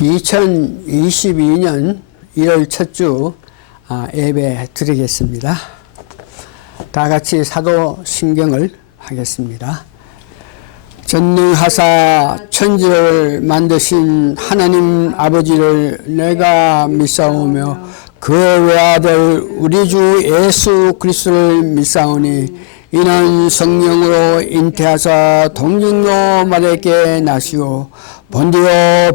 2022년 1월 첫 주 예배 드리겠습니다. 다 같이 사도신경을 하겠습니다. 전능하사 천지를 만드신 하나님 아버지를 내가 믿사오며 그 외아들 우리 주 예수 그리스도를 믿사오니 이는 성령으로 잉태하사 동정로 마리아에게 나시오 본디오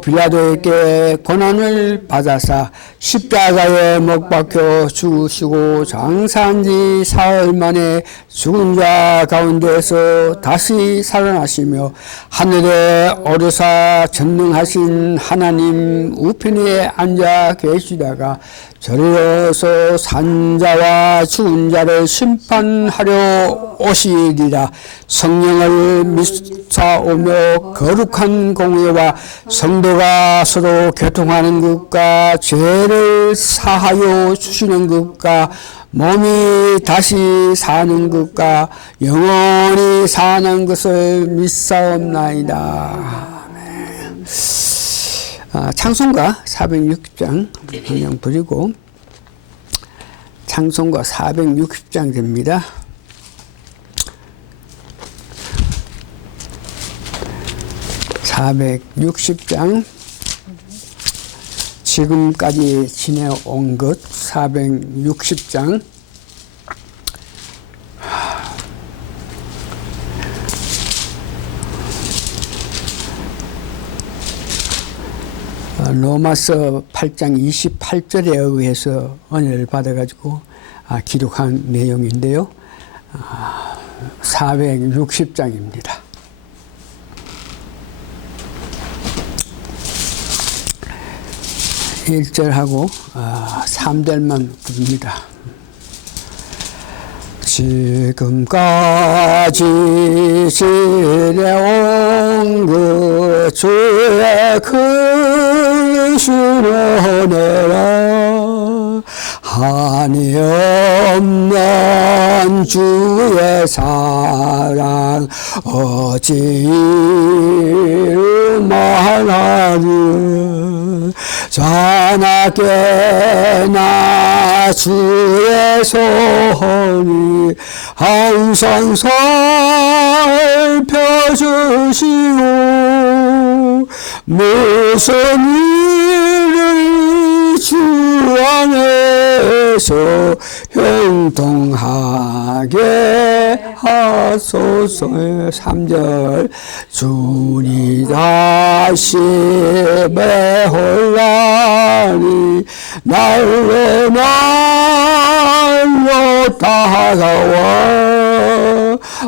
빌라도에게 고난을 받아사 십자가에 못 박혀 죽으시고 장사한 지 사흘 만에 죽은 자 가운데서 다시 살아나시며 하늘에 오르사 전능하신 하나님 우편에 앉아 계시다가 저리로서 산자와 죽은 자를 심판하려 오시리라. 성령을 믿사오며 거룩한 공회와 성도가 서로 교통하는 것과 죄를 사하여 주시는 것과 몸이 다시 사는 것과 영원히 사는 것을 믿사옵나이다. 아멘. 찬송가 460장 그냥 드리고 찬송가 460장 됩니다. (460장) 지금까지 지내온 것 460장 로마서 8장 28절에 의해서 은혜를 받아가지고 기록한 내용인데요. 460장입니다. 1절하고 3절만 부릅니다. 지금까지 지내온 그 주의 크신 은혜라 한이 없는 주의 사랑 어찌 말하리 자나깨나 주의 손이 항상 살펴주시오 무슨 일을 주 안에서 형통하게 하소서. 3절 주니 다시 배홀라니 날로 날로 다가와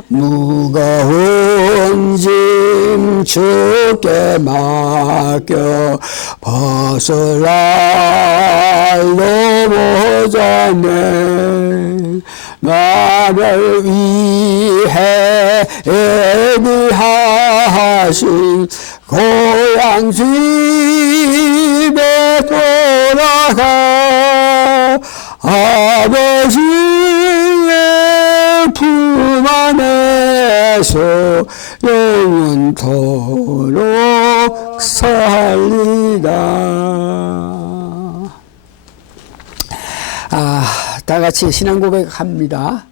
무거운 짐 주께 맡겨 벗어날로 모자네 나를 위해 예비하신 고향 집에 돌아가 아버지의 품 안에서 영원토록 살리라. 다 같이 신앙 고백합니다.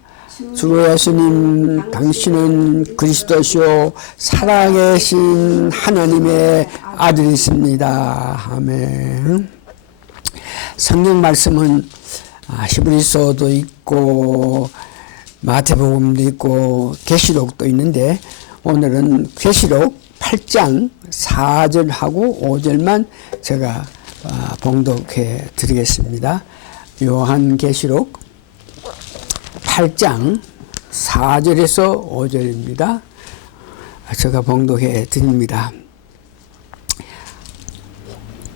주 예수님, 당신은 그리스도시요 살아계신 하나님의 아들이십니다. 아멘. 성경 말씀은 히브리서도 있고 마태복음도 있고 계시록도 있는데 오늘은 계시록 8장 4절하고 5절만 제가 봉독해 드리겠습니다. 요한계시록 8장 4절에서 5절입니다. 제가 봉독해 드립니다.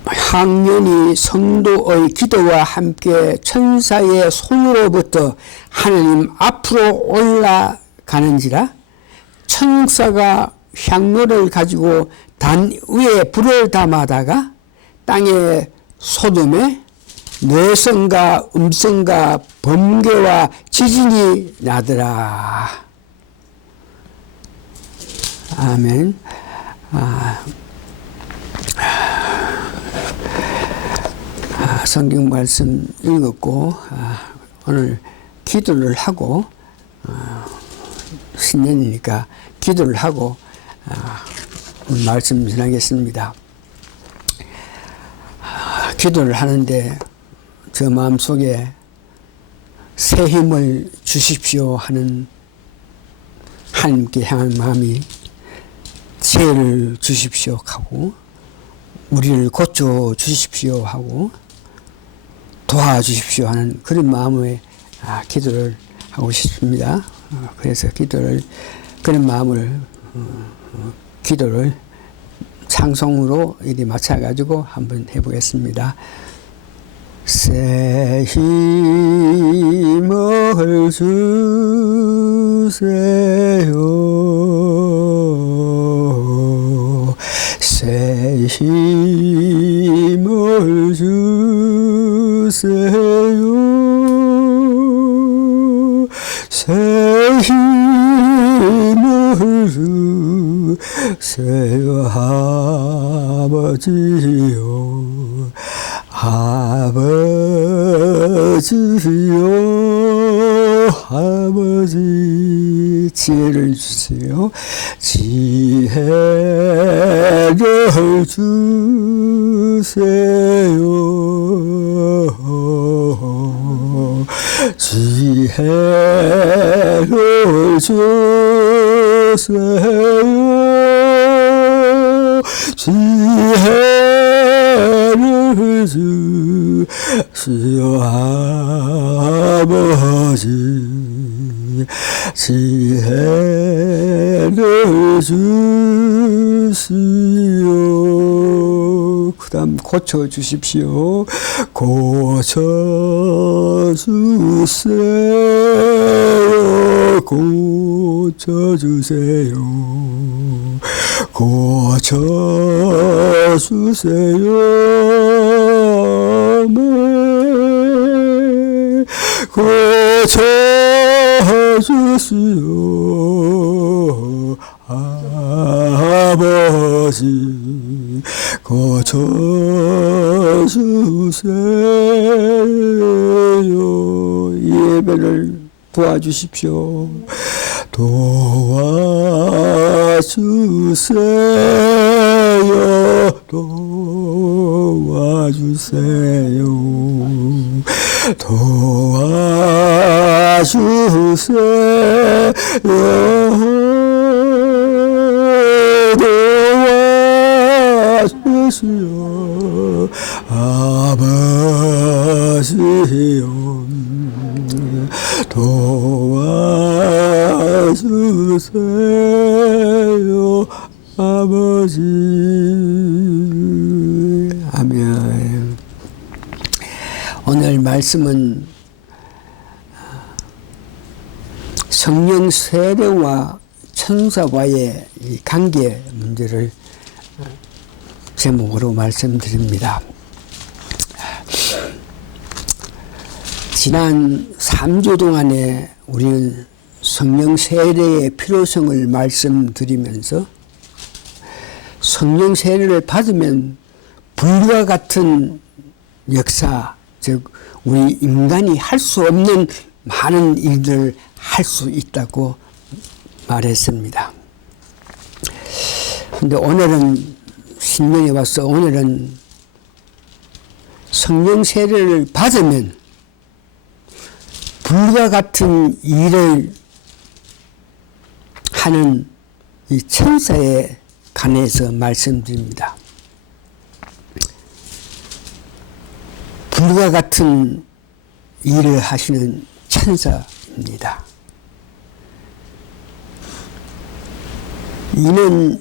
학년이 성도의 기도와 함께 천사의 손으로부터 하나님 앞으로 올라가는지라 천사가 향로를 가지고 단 위에 불을 담아다가 땅의 소돔에 뇌성과 음성과 번개와 지진이 나더라. 아멘. 성경 말씀 읽었고 오늘 기도를 하고 신년이니까 기도를 하고 말씀 전하겠습니다. 기도를 하는데 저 마음속에 새 힘을 주십시오 하는 하나님께 향한 마음이 지혜를 주십시오 하고 우리를 고쳐 주십시오 하고 도와주십시오 하는 그런 마음의 기도를 하고 싶습니다. 그래서 그런 마음을 기도를 찬송으로 이리 맞춰가지고 한번 해보겠습니다. 새 힘을 주세요. 새 힘을 주세요. 새 힘을 주세요. 아버지요. 아버지요. 아버지 지혜를 주세요. 지혜를 주세요. 지혜를 주세요. 지혜를 주시오. 아버지 지혜를 주시오. 그 다음 고쳐주십시오. 고쳐주세요. 고쳐주세요. 고쳐주세요. 고쳐주시오. 아버지 고쳐주세요. 예배를 도와주십시오. 도와주세요. 도와주세요. 도와주세요. 도와주시오. 아버지요. 도와주세요. 아버지. 아멘. 오늘 말씀은 성령 세례와 천사와의 이 관계 문제를 제목으로 말씀드립니다. 지난 3주 동안에 우리는 성령 세례의 필요성을 말씀드리면서 성령 세례를 받으면 불과 같은 역사, 즉 우리 인간이 할 수 없는 많은 일들을 할 수 있다고 말했습니다. 그런데 오늘은 신년에 와서 오늘은 성령 세례를 받으면 불과 같은 일을 하는 이 천사에 관해서 말씀드립니다. 불과 같은 일을 하시는 천사입니다. 이는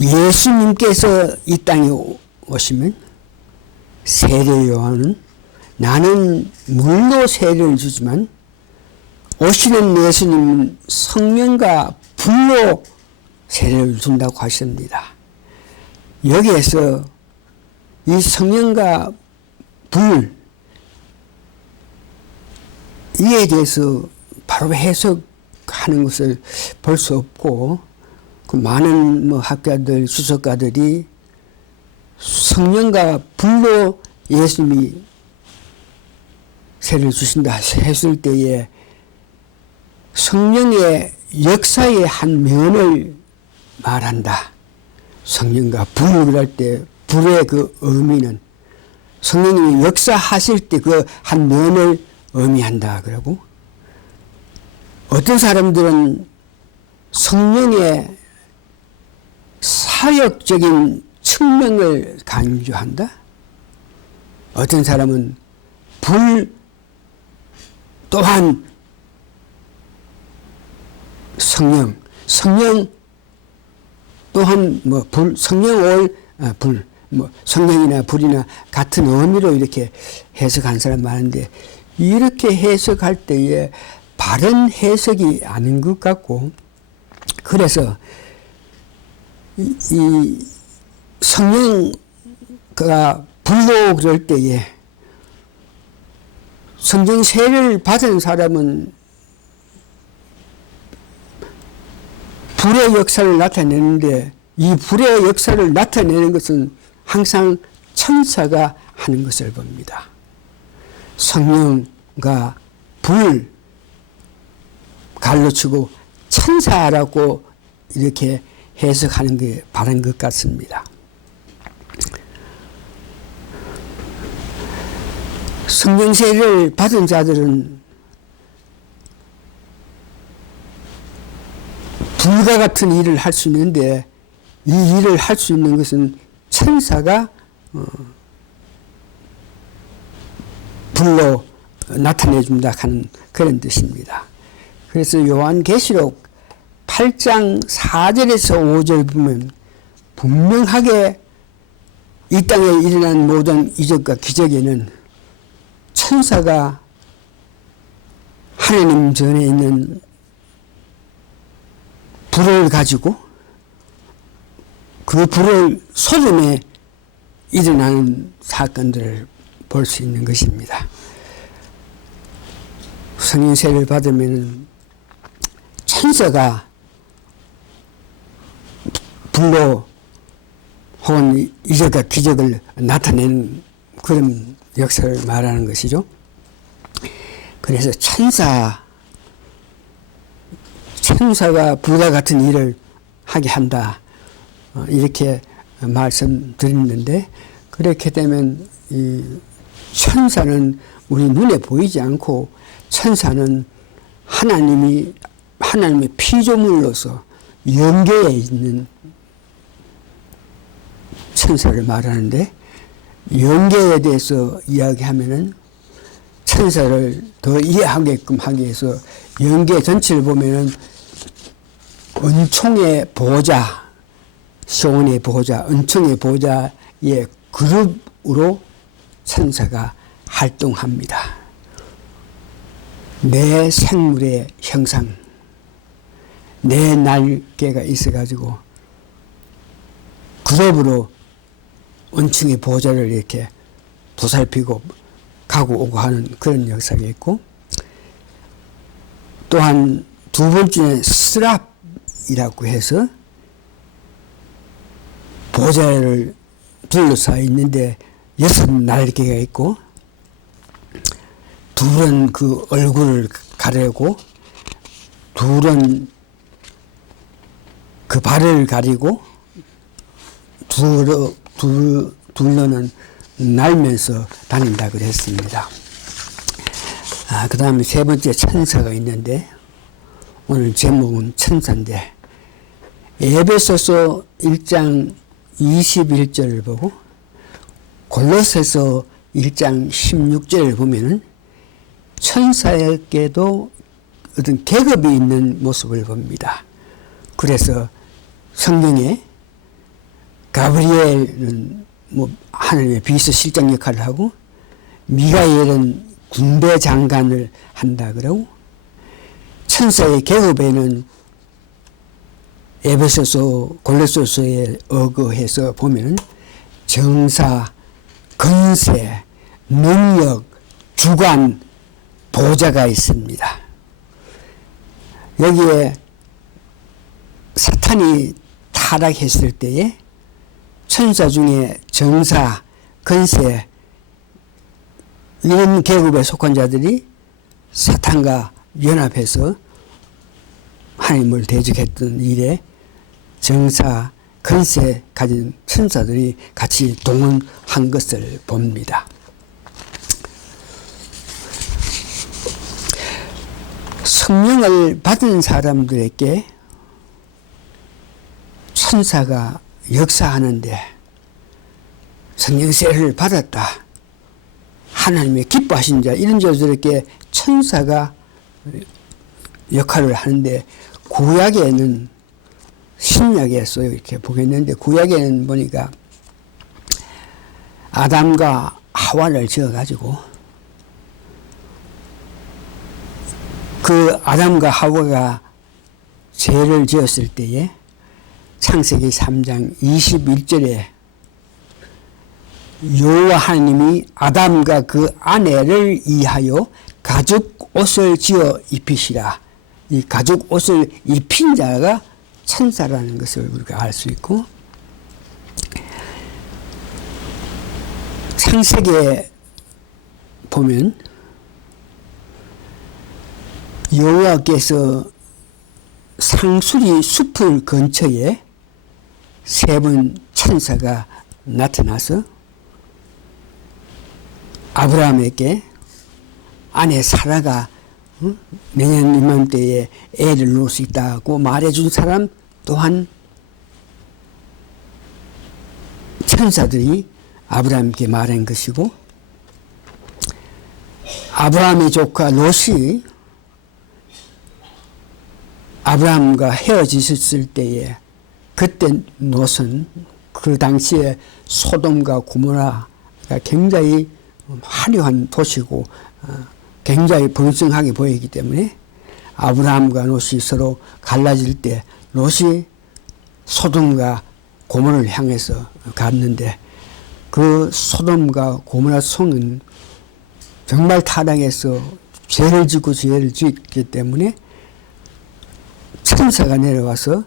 예수님께서 이 땅에 오시면 세례 요한은 나는 물로 세례를 주지만 오시는 예수님은 성령과 불로 세례를 준다고 하십니다. 여기에서 이 성령과 불 이에 대해서 바로 해석하는 것을 볼 수 없고 그 많은 학자들, 주석가들이 성령과 불로 예수님이 세를 주신다 했을 때에 성령의 역사의 한 면을 말한다. 성령과 불을 할 때 불의 그 의미는 성령님이 역사하실 때 그 한 면을 의미한다. 그러고 어떤 사람들은 성령의 사역적인 측면을 강조한다. 어떤 사람은 불 또한 성령 또한 뭐 불, 불, 뭐 성령이나 불이나 같은 의미로 이렇게 해석한 사람 많은데 이렇게 해석할 때에 바른 해석이 아닌 것 같고 그래서 이 성령가 불로 그럴 때에 성령 세를 받은 사람은 불의 역사를 나타내는데 이 불의 역사를 나타내는 것은 항상 천사가 하는 것을 봅니다. 성령과 불 갈로 치고 천사라고 이렇게 해석하는 게 바른 것 같습니다. 성령세를 받은 자들은 불과 같은 일을 할 수 있는데 이 일을 할 수 있는 것은 천사가 불로 나타내준다 하는 그런 뜻입니다. 그래서 요한계시록 8장 4절에서 5절 보면 분명하게 이 땅에 일어난 모든 이적과 기적에는 천사가 하나님 전에 있는 불을 가지고 그 불을 소돔에 일어나는 사건들을 볼 수 있는 것입니다. 성인세를 받으면 천사가 불로 혹은 이적과 기적을 나타내는 그런 역사를 말하는 것이죠. 그래서 천사가 불과 같은 일을 하게 한다. 이렇게 말씀드렸는데 그렇게 되면 이 천사는 우리 눈에 보이지 않고 천사는 하나님의 피조물로서 영계에 있는 천사를 말하는데 영계에 대해서 이야기하면은 천사를 더 이해하게끔 하기 위해서 영계 전체를 보면은 은총의 보호자, 시온의 보호자, 은총의 보호자의 그룹으로 천사가 활동합니다. 내 생물의 형상, 내 날개가 있어가지고 그룹으로 은총의 보호자를 이렇게 보살피고 가고 오고 하는 그런 역사가 있고 또한 두 번째는 스랍이라고 해서 보호자를 둘러싸여 있는데 6날개가 있고 둘은 그 얼굴을 가리고 둘은 그 발을 가리고 둘러는 날면서 다닌다 그랬습니다. 그 다음에 세 번째 천사가 있는데 오늘 제목은 천사인데 에베소서 1장 21절을 보고 골로새서 1장 16절을 보면은 천사에게도 어떤 계급이 있는 모습을 봅니다. 그래서 성경에 가브리엘은 뭐 하나님의 비서실장 역할을 하고 미가엘은 군대 장관을 한다 그러고 천사의 계급에는 에베소서 골로새서에 어거해서 보면은 정사, 건세, 능력, 주관, 보좌가 있습니다. 여기에 사탄이 타락했을 때에 천사 중에 정사, 건세, 이런 계급에 속한 자들이 사탄과 연합해서 하나님을 대적했던 일에 정사 근세 가진 천사들이 같이 동원한 것을 봅니다. 성령을 받은 사람들에게 천사가 역사하는데 성령세를 받았다, 하나님의 기뻐하신 자, 이런 자들에게 천사가 역할을 하는데, 구약에는, 신약에서 이렇게 보겠는데, 구약에는 보니까 아담과 하와를 지어가지고 그 아담과 하와가 죄를 지었을 때에 창세기 3장 21절에 여호와 하나님이 아담과 그 아내를 위하여 가죽 옷을 지어 입히시라. 이 가죽 옷을 입힌 자가 천사라는 것을 우리가 알 수 있고, 창세기에 보면 여호와께서 상수리 숲을 근처에 세 번 천사가 나타나서 아브라함에게 아내 사라가 내년 이맘때에 애를 낳을 수 있다고 말해준 사람 또한 천사들이 아브라함께 말한 것이고, 아브라함의 조카 롯이 아브라함과 헤어지셨을 때에 그때 롯은 그 당시에 소돔과 고모라가 굉장히 화려한 도시고 굉장히 번성하게 보이기 때문에 아브라함과 롯이 서로 갈라질 때 롯이 소돔과 고모라를 향해서 갔는데, 그 소돔과 고모라 성은 정말 타락해서 죄를 짓고 죄를 짓기 때문에 천사가 내려와서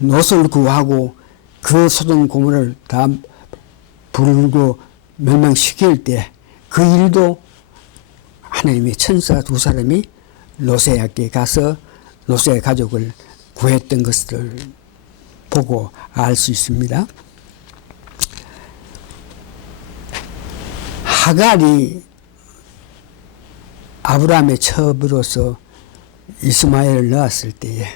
롯을 구하고 그 소돔 고모라를 다 부르고 멸망시킬 때 그 일도 하나님의 천사 두 사람이 롯에게 가서 롯의 가족을 구했던 것을 보고 알 수 있습니다. 하갈이 아브라함의 첩으로서 이스마엘을 낳았을 때에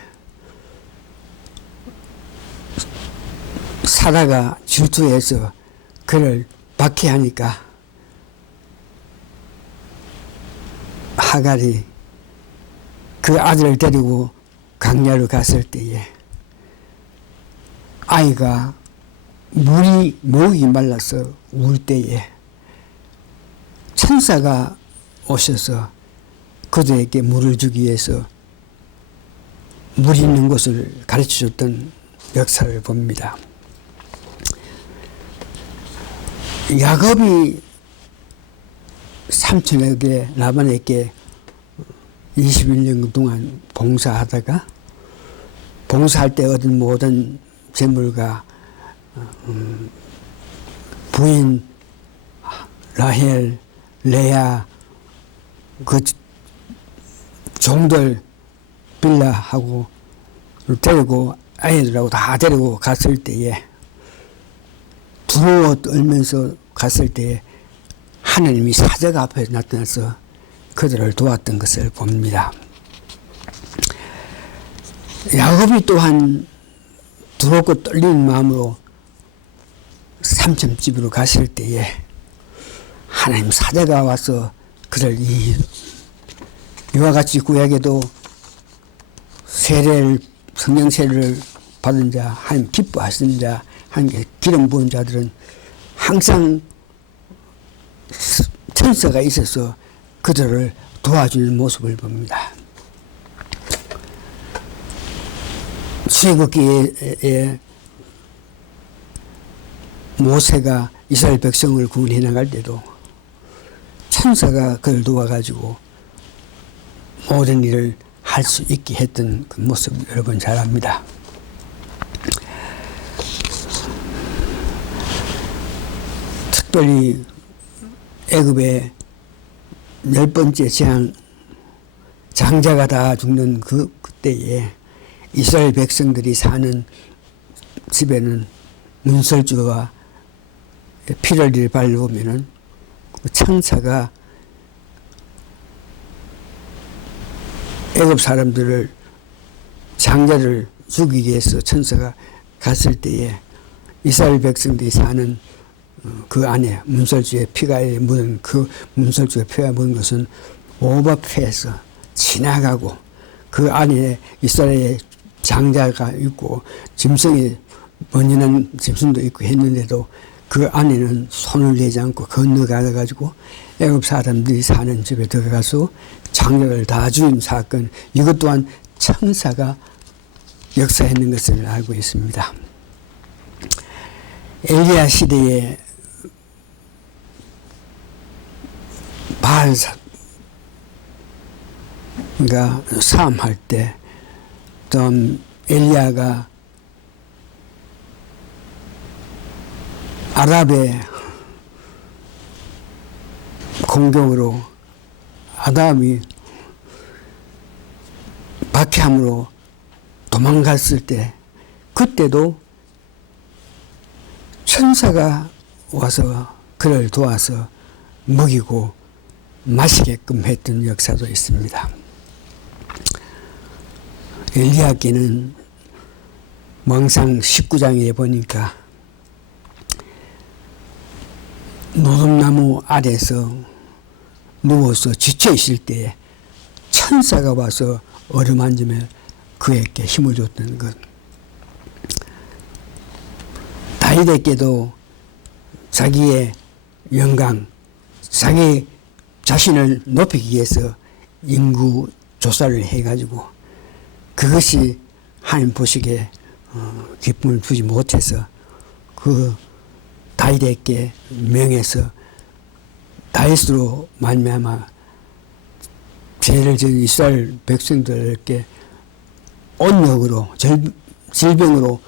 사라가 질투해서 그를 박해하니까 하갈이 그 아들을 데리고 광야로 갔을 때에 아이가 목이 말라서 울 때에 천사가 오셔서 그들에게 물을 주기 위해서 물 있는 곳을 가르쳐 줬던 역사를 봅니다. 야곱이 삼촌에게 라반에게 21년 동안 봉사하다가 봉사할 때 얻은 모든 재물과 부인 라헬, 레아, 그 종들 빌라하고 데리고 아이들하고 다 데리고 갔을 때에 두려워 떨면서 갔을 때에 하나님이 사자가 앞에 나타나서 그들을 도왔던 것을 봅니다. 야곱이 또한 두렵고 떨리는 마음으로 삼촌집으로 갔을 때에 하나님 사자가 와서 그를 이와 같이 구약에도 성령 세례를 받은 자, 하나님 기뻐하시는 자, 하나님 기름 부은 자들은 항상 천사가 있어서 그들을 도와주는 모습을 봅니다. 출애굽기에 모세가 이스라엘 백성을 구원해 나갈 때도 천사가 그를 도와가지고 모든 일을 할 수 있게 했던 그 모습 여러분 잘 압니다. 특별히 애굽에 10번째 재앙, 장자가 다 죽는 그때에 이스라엘 백성들이 사는 집에는 문설주가 피를 밟으면은 그 천사가 애굽 사람들을 장자를 죽이기 위해서 천사가 갔을 때에 이스라엘 백성들이 사는 그 안에 문설주의 피가 묻은 그 문설주의 피가 묻은 것은 오버패해서 지나가고 그 안에 이스라엘의 장자가 있고 짐승이 번연한 짐승도 있고 했는데도 그 안에는 손을 내지 않고 건너가 가지고 애굽 사람들이 사는 집에 들어가서 장자를 다 죽인 사건, 이것 또한 천사가 역사했는 것을 알고 있습니다. 엘리야 시대에 그러니까 싸움할 때 또 엘리야가 아랍의 공격으로 아담이 박해함으로 도망갔을 때 그때도 천사가 와서 그를 도와서 먹이고 마시게끔 했던 역사도 있습니다. 엘리야께는 왕상 19장에 보니까 노동나무 아래서 누워서 지쳐 있을 때에 천사가 와서 어루만지며 그에게 힘을 줬던 것. 다윗에게도 자기의 영광, 자기 자신을 높이기 위해서 인구 조사를 해가지고 그것이 하나님 보시기에 기쁨을 주지 못해서 그 다윗에게 명해서 다윗으로 말미암아 죄를 지은 이스라엘 백성들에게 온역으로 질병으로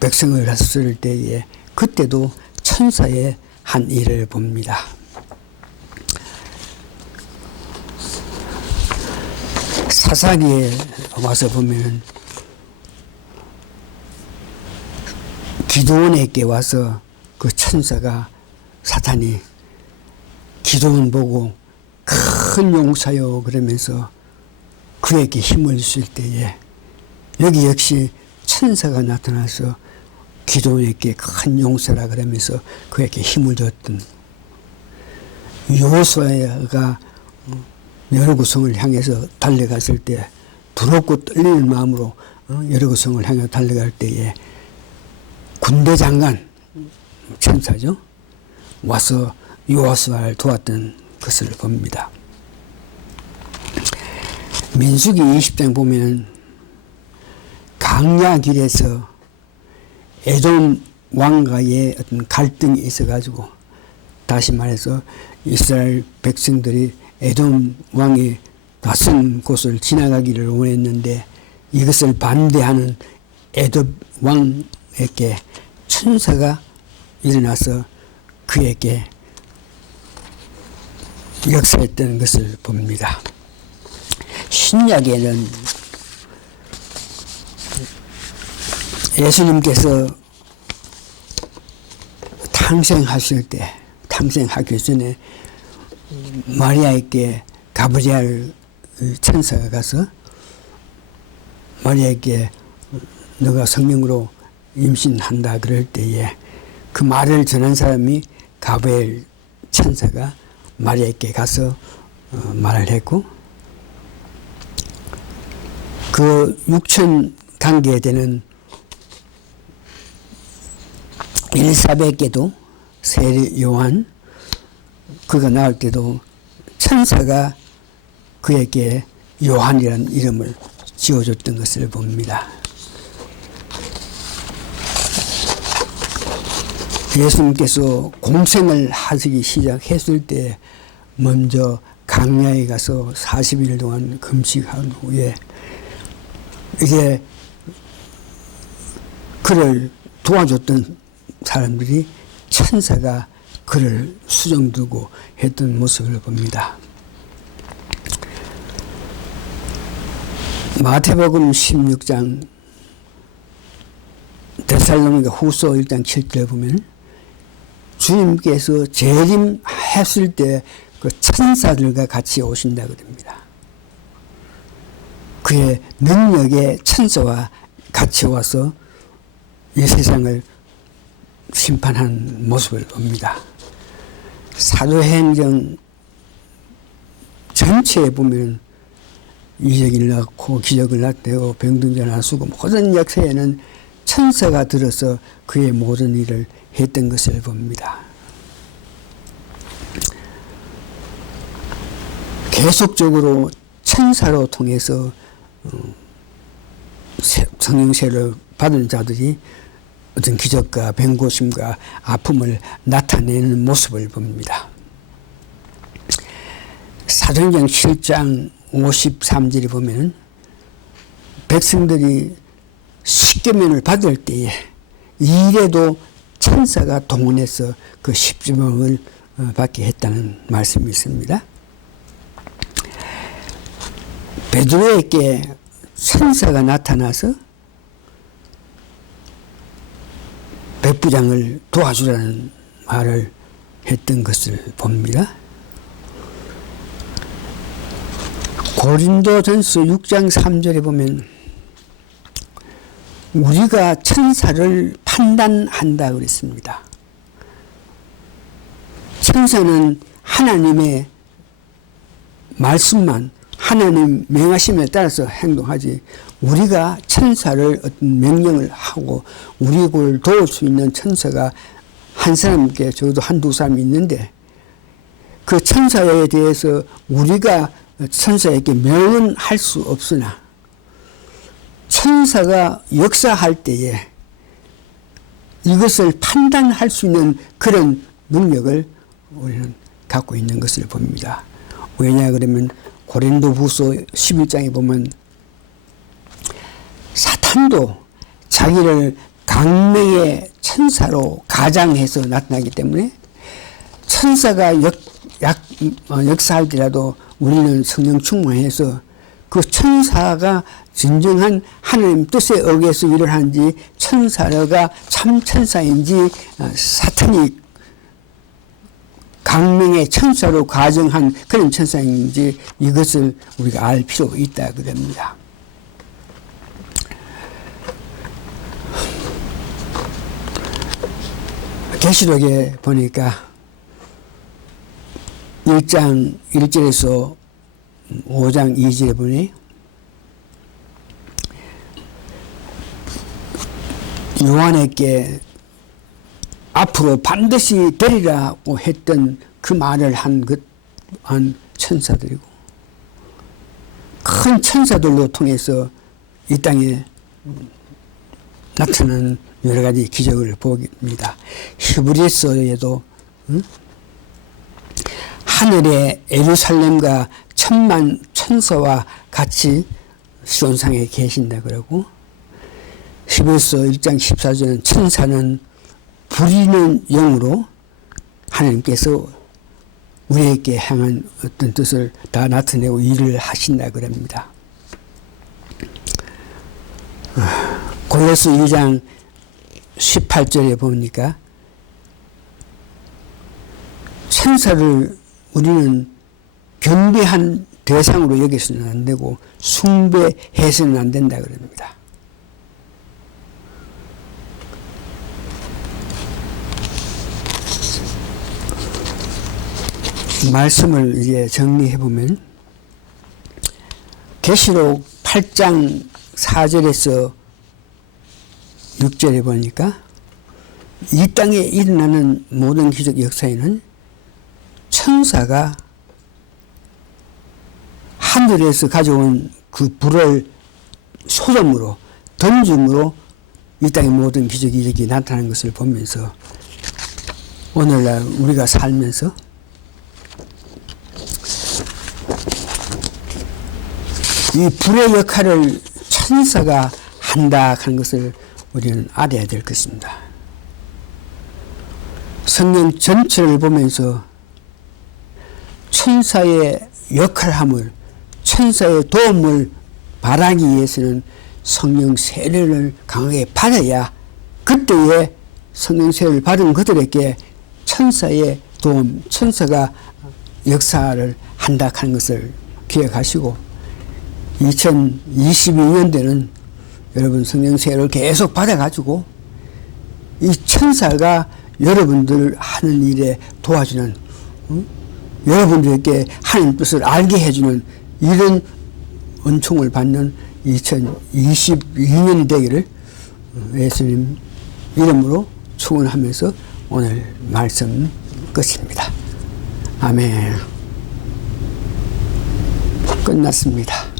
백성을 갔을 때에 그때도 천사의 한 일을 봅니다. 사사기에 와서 보면 기드온에게 와서 그 천사가 사탄이 기드온 보고 큰 용사요 그러면서 그에게 힘을 줄 때에 여기 역시 천사가 나타나서 기드온에게 큰 용사라 그러면서 그에게 힘을 줬던 여호수아가 여리고성을 향해서 달려갔을 때 두렵고 떨리는 마음으로 여리고성을 향해 달려갈 때에 군대 장관 천사죠 와서 여호수아를 도왔던 것을 봅니다. 민수기 20장 보면 강야 길에서 에돔 왕과의 어떤 갈등이 있어가지고 다시 말해서 이스라엘 백성들이 에돔 왕이 낯선 곳을 지나가기를 원했는데 이것을 반대하는 에돔 왕에게 천사가 일어나서 그에게 역사했던 것을 봅니다. 신약에는 예수님께서 탄생하기 전에 마리아에게 가브리엘 천사가 가서 마리아에게 너가 성령으로 임신한다 그럴 때에 그 말을 전한 사람이 가브리엘 천사가 마리아에게 가서 말을 했고 그 육천 관계에 되는 엘리사벳에게도 세례 요한 그가 나올 때도 천사가 그에게 요한이라는 이름을 지어줬던 것을 봅니다. 예수님께서 공생을 하시기 시작했을 때 먼저 강야에 가서 40일 동안 금식한 후에 이제 그를 도와줬던 사람들이 천사가 그를 수정두고 했던 모습을 봅니다. 마태복음 16장 데살로니가 후서 1장 7절에 보면 주님께서 재림했을 때 그 천사들과 같이 오신다고 됩니다. 그의 능력의 천사와 같이 와서 이 세상을 심판한 모습을 봅니다. 사도행전 전체에 보면 이적을 낳고 기적을 나타내고 병든 자 나수고 모든 역사에는 천사가 들어서 그의 모든 일을 했던 것을 봅니다. 계속적으로 천사로 통해서 성령세를 받은 자들이 어떤 기적과 병고심과 아픔을 나타내는 모습을 봅니다. 사도행전 7장 53절에 보면 백성들이 십계명을 받을 때에 이래도 천사가 동원해서 그 십계명을 받게 했다는 말씀이 있습니다. 베드로에게 천사가 나타나서 백부장을 도와주라는 말을 했던 것을 봅니다. 고린도전서 6장 3절에 보면 우리가 천사를 판단한다 그랬습니다. 천사는 하나님의 말씀만 하나님 명하심에 따라서 행동하지 우리가 천사를 어떤 명령을 하고 우리를 도울 수 있는 천사가 한 사람께 적어도 한두 사람이 있는데 그 천사에 대해서 우리가 천사에게 명언할 수 없으나 천사가 역사할 때에 이것을 판단할 수 있는 그런 능력을 우리는 갖고 있는 것을 봅니다. 왜냐 그러면 고린도후서 11장에 보면 사탄도 자기를 강명의 천사로 가장해서 나타나기 때문에 천사가 역사할지라도 우리는 성령 충만해서 그 천사가 진정한 하나님 뜻에 의해서 일을 하는지 천사가 참 천사인지 사탄이 강명의 천사로 가정한 그런 천사인지 이것을 우리가 알 필요가 있다 그럽니다. 계시록에 보니까 1장 1절에서 5장 2절에 보니 요한에게 앞으로 반드시 되리라고 했던 그 말을 한 천사들이고 큰 천사들로 통해서 이 땅에 나타나는 여러 가지 기적을 봅니다. 히브리서에도 하늘의 예루살렘과 천만 천사와 같이 시온상에 계신다 그러고 히브리서 1장 14절은 천사는 부리는 영으로 하나님께서 우리에게 향한 어떤 뜻을 다 나타내고 일을 하신다 그럽니다. 골로새 2장 18절에 보니까 천사를 우리는 경배한 대상으로 여기서는 안 되고 숭배해서는 안 된다 그럽니다. 말씀을 이제 정리해 보면 계시록 8장 4절에서 6절에 보니까 이 땅에 일어나는 모든 기적 역사에는 천사가 하늘에서 가져온 그 불을 소돔으로 던짐으로 이 땅의 모든 기적이 이렇게 나타나는 것을 보면서 오늘날 우리가 살면서 이 불의 역할을 천사가 한다 하는 것을 우리는 알아야 될 것입니다. 성령 전체를 보면서 천사의 역할함을, 천사의 도움을 바라기 위해서는 성령 세례를 강하게 받아야 그때에 성령 세례를 받은 그들에게 천사의 도움, 천사가 역사를 한다 하는 것을 기억하시고 2022년대는 여러분 성령 세례를 계속 받아가지고 이 천사가 여러분들 하는 일에 도와주는 여러분들에게 하나님 뜻을 알게 해주는 이런 은총을 받는 2022년이 되기를 예수님 이름으로 축원하면서 오늘 말씀 끝입니다. 아멘. 끝났습니다.